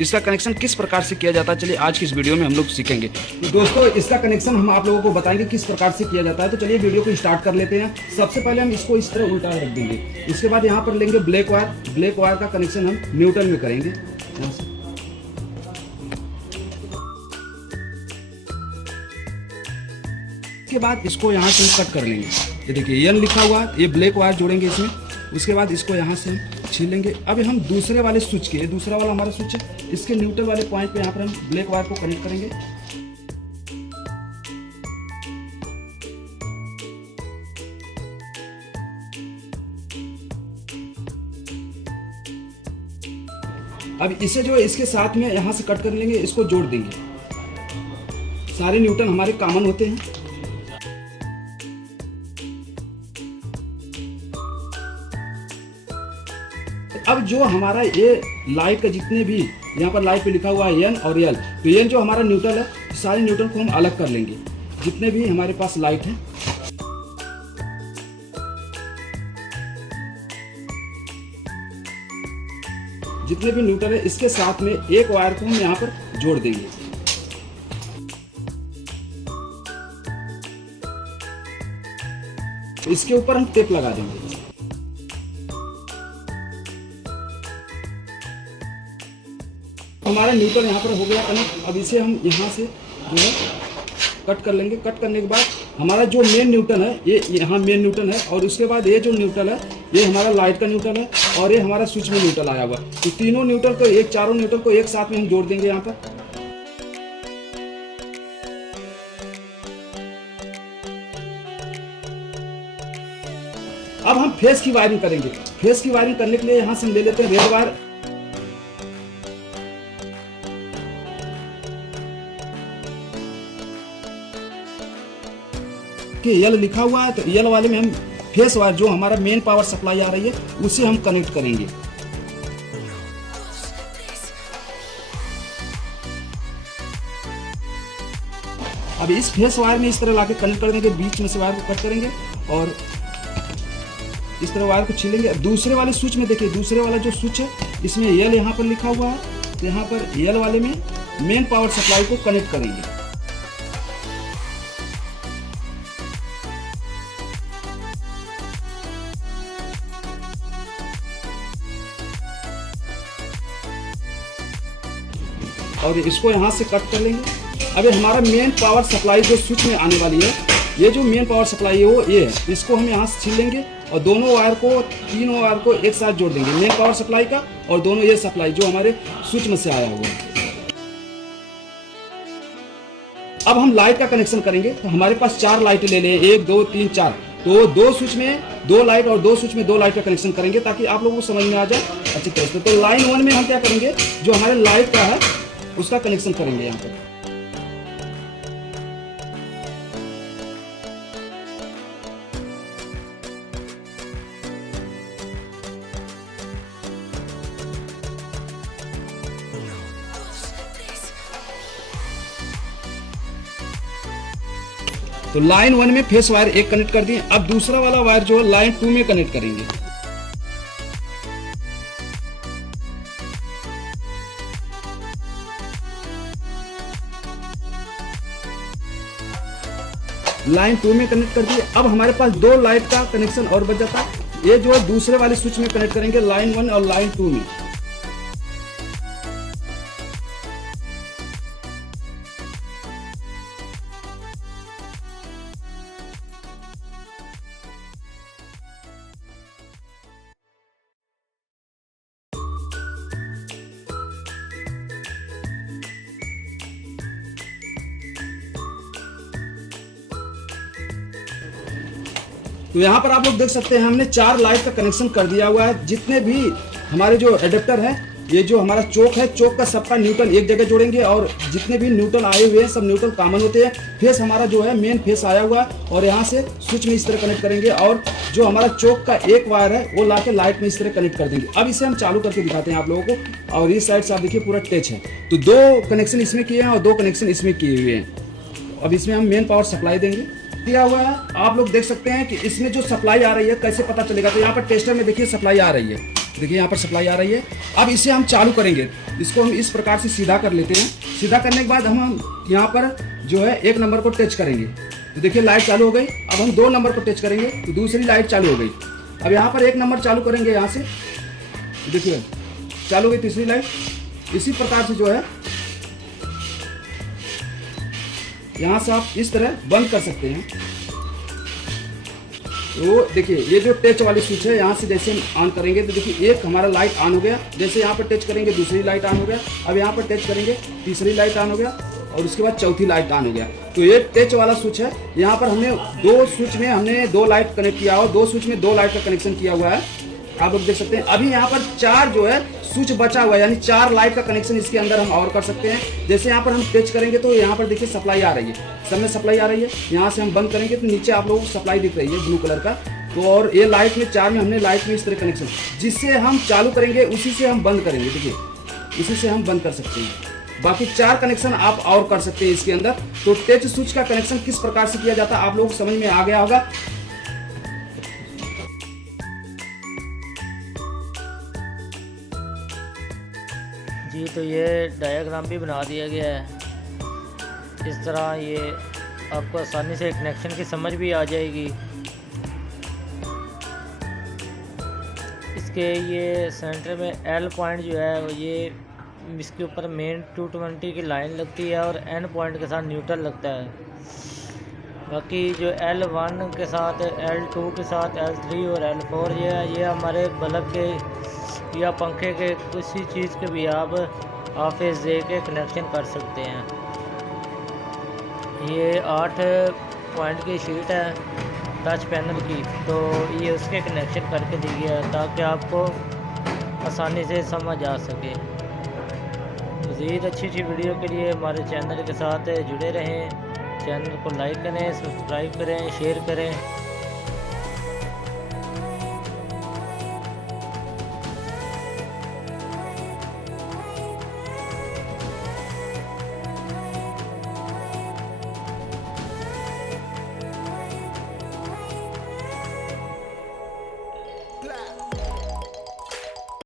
इसका कनेक्शन किस प्रकार से किया जाता है, चलिए आज की इस वीडियो में हम लोग सीखेंगे। तो दोस्तों इसका कनेक्शन हम आप लोगों को बताएंगे किस प्रकार से किया जाता है। तो चलिए वीडियो को स्टार्ट कर लेते हैं। सबसे पहले हम इसको इस तरह उल्टा रख देंगे। इसके बाद यहाँ पर लेंगे ब्लैक वायर का कनेक्शन हम न्यूट्रल में करेंगे। इसके बाद इसको यहाँ से हम कट कर लेंगे। ये देखिए एन लिखा हुआ है, ये ब्लैक वायर जोड़ेंगे इसमें। उसके बाद इसको यहाँ से हम छीन लेंगे। अब हम दूसरे वाले स्विच के, दूसरा वाला हमारा स्विच है, इसके न्यूट्रल वाले पॉइंट पे यहाँ पर हम ब्लैक वायर को कनेक्ट करेंगे। अब इसे जो है इसके साथ में यहाँ से कट कर लेंगे, इसको जोड़ देंगे। सारे न्यूट्रल हमारे कॉमन होते हैं। अब जो हमारा ये लाइट का जितने भी यहाँ पर लाइट पे लिखा हुआ है एन और एल, तो एन जो हमारा न्यूट्रल है, सारे न्यूट्रल को हम अलग कर लेंगे जितने भी हमारे पास लाइट है। जितने भी न्यूट्रल है इसके साथ में एक वायर को हम यहाँ पर जोड़ देंगे। इसके ऊपर हम टेप लगा देंगे। हमारा न्यूट्रल यहाँ पर हो गया कनेक्ट। अब इसे हम यहाँ से जो है कट कर लेंगे। कट करने के बाद हमारा जो मेन न्यूट्रल है, ये यहाँ मेन न्यूट्रल है, और उसके बाद ये जो न्यूट्रल है ये हमारा लाइट का न्यूट्रल है, और ये हमारा स्विच में न्यूट्रल आया हुआ। तो तीनों न्यूट्रल को, चारों न्यूट्रल को एक साथ में हम जोड़ देंगे यहाँ पर। अब हम फेस की वायरिंग करेंगे। फेस की वायरिंग करने के लिए यहाँ से हम ले लेते हैं रेड वायर। एल लिखा हुआ है, तो एल वाले में हम फेस वायर, जो हमारा मेन पावर सप्लाई आ रही है, उसे हम कनेक्ट करेंगे। अब इस फेस वायर में इस तरह लाके कनेक्ट कर देंगे। बीच में से वायर को कट करेंगे और इस तरह वायर को छीलेंगे। दूसरे वाले स्विच में देखिए, दूसरे वाला जो स्विच है इसमें एल यहाँ पर लिखा हुआ है, तो यहाँ पर एल वाले में मेन पावर सप्लाई को कनेक्ट करेंगे। और इसको यहाँ से कट कर लेंगे। अभी हमारा मेन पावर सप्लाई जो स्विच में आने वाली है, ये जो मेन पावर सप्लाई है वो ये है। इसको हम यहाँ से छीन लेंगे और दोनों वायर को, तीनों वायर को एक साथ जोड़ देंगे, मेन पावर सप्लाई का और दोनों ये सप्लाई जो हमारे स्विच में से आया हुआ है। अब हम लाइट का कनेक्शन करेंगे। तो हमारे पास 4 लाइटें ले लें, 1 2 3 4। तो 2 स्विच में 2 लाइट और 2 स्विच में 2 लाइट का कनेक्शन करेंगे ताकि आप लोगों को समझ में आ जाए अच्छी तरह से। तो लाइन 1 में हम क्या करेंगे, जो हमारे लाइट का है उसका कनेक्शन करेंगे यहाँ पर। तो लाइन 1 में फेस वायर एक कनेक्ट कर दिए। अब दूसरा वाला वायर जो है लाइन 2 में कनेक्ट करेंगे। लाइन 2 में कनेक्ट कर दिए। अब हमारे पास 2 लाइट का कनेक्शन और बच जाता है। ये जो है दूसरे वाले स्विच में कनेक्ट करेंगे, लाइन 1 और लाइन 2 में। तो यहाँ पर आप लोग देख सकते हैं हमने 4 लाइट का कनेक्शन कर दिया हुआ है। जितने भी हमारे जो एडेप्टर है, ये जो हमारा चोक है, चोक का सबका न्यूट्रल एक जगह जोड़ेंगे और जितने भी न्यूट्रल आए हुए हैं सब न्यूट्रल कॉमन होते हैं। फेस हमारा जो है मेन फेस आया हुआ है और यहाँ से स्विच में इस तरह कनेक्ट करेंगे और जो हमारा चोक का एक वायर है वो ला के लाइट में इस तरह कनेक्ट कर देंगे। अब इसे हम चालू करके दिखाते हैं आप लोगों को। और इस साइड से आप देखिए पूरा टच है। तो 2 कनेक्शन इसमें किए हैं और 2 कनेक्शन इसमें किए हुए हैं। अब इसमें हम मेन पावर सप्लाई देंगे, दिया हुआ है। आप लोग देख सकते हैं कि इसमें जो सप्लाई आ रही है कैसे पता चलेगा। तो यहाँ पर टेस्टर में देखिए सप्लाई आ रही है। देखिए यहाँ पर सप्लाई आ रही है। अब इसे हम चालू करेंगे, इसको हम इस प्रकार से सीधा कर लेते हैं। सीधा करने के बाद हम यहाँ पर जो है 1 नंबर को टच करेंगे तो देखिए लाइट चालू हो गई। अब हम 2 नंबर को टच करेंगे तो दूसरी लाइट चालू हो गई। अब यहाँ पर 1 नंबर चालू करेंगे, यहाँ से देखिए चालू हो गई तीसरी लाइट। इसी प्रकार से जो है यहाँ से आप इस तरह बंद कर सकते हैं। तो देखिए ये जो टच वाली स्विच है, यहाँ से जैसे हम ऑन करेंगे तो देखिए एक हमारा लाइट ऑन हो गया। जैसे यहाँ पर टच करेंगे दूसरी लाइट ऑन हो गया। अब यहाँ पर टच करेंगे तीसरी लाइट ऑन हो गया और उसके बाद चौथी लाइट ऑन हो गया। तो ये टच वाला स्विच है। यहाँ पर हमने 2 स्विच में हमने 2 लाइट कनेक्ट किया और 2 स्विच में 2 लाइट का कनेक्शन किया हुआ है, आप लोग देख सकते हैं। अभी यहाँ पर 4 जो है स्विच बचा हुआ है, यानी 4 लाइट का कनेक्शन इसके अंदर हम और कर सकते हैं। जैसे यहाँ पर हम टच करेंगे तो यहाँ पर देखिए सप्लाई आ रही है, सब में सप्लाई आ रही है। यहाँ से हम बंद करेंगे तो नीचे आप लोगों को सप्लाई दिख रही है ब्लू कलर का। तो और ये लाइट में 4 में हमने लाइट में इस तरह कनेक्शन, जिससे हम चालू करेंगे उसी से हम बंद करेंगे। देखिए इसी से हम बंद कर सकते हैं। बाकी 4 कनेक्शन आप और कर सकते हैं इसके अंदर। तो टच स्विच का कनेक्शन किस प्रकार से किया जाता है आप लोगों को समझ में आ गया होगा। जी, तो ये डायग्राम भी बना दिया गया है। इस तरह ये आपको आसानी से कनेक्शन की समझ भी आ जाएगी। इसके ये सेंटर में एल पॉइंट जो है वो ये इसके ऊपर मेन 220 की लाइन लगती है और एन पॉइंट के साथ न्यूट्रल लगता है। बाकी जो L1 के साथ, L2 के साथ, L3 और L4 ये हमारे बल्ब के या पंखे के किसी चीज़ के भी आप ऑफिस दे के कनेक्शन कर सकते हैं। ये 8 पॉइंट की शीट है टच पैनल की, तो ये उसके कनेक्शन करके दी गया है ताकि आपको आसानी से समझ आ सके। मज़ीद अच्छी वीडियो के लिए हमारे चैनल के साथ जुड़े रहें। चैनल को लाइक करें, सब्सक्राइब करें, शेयर करें।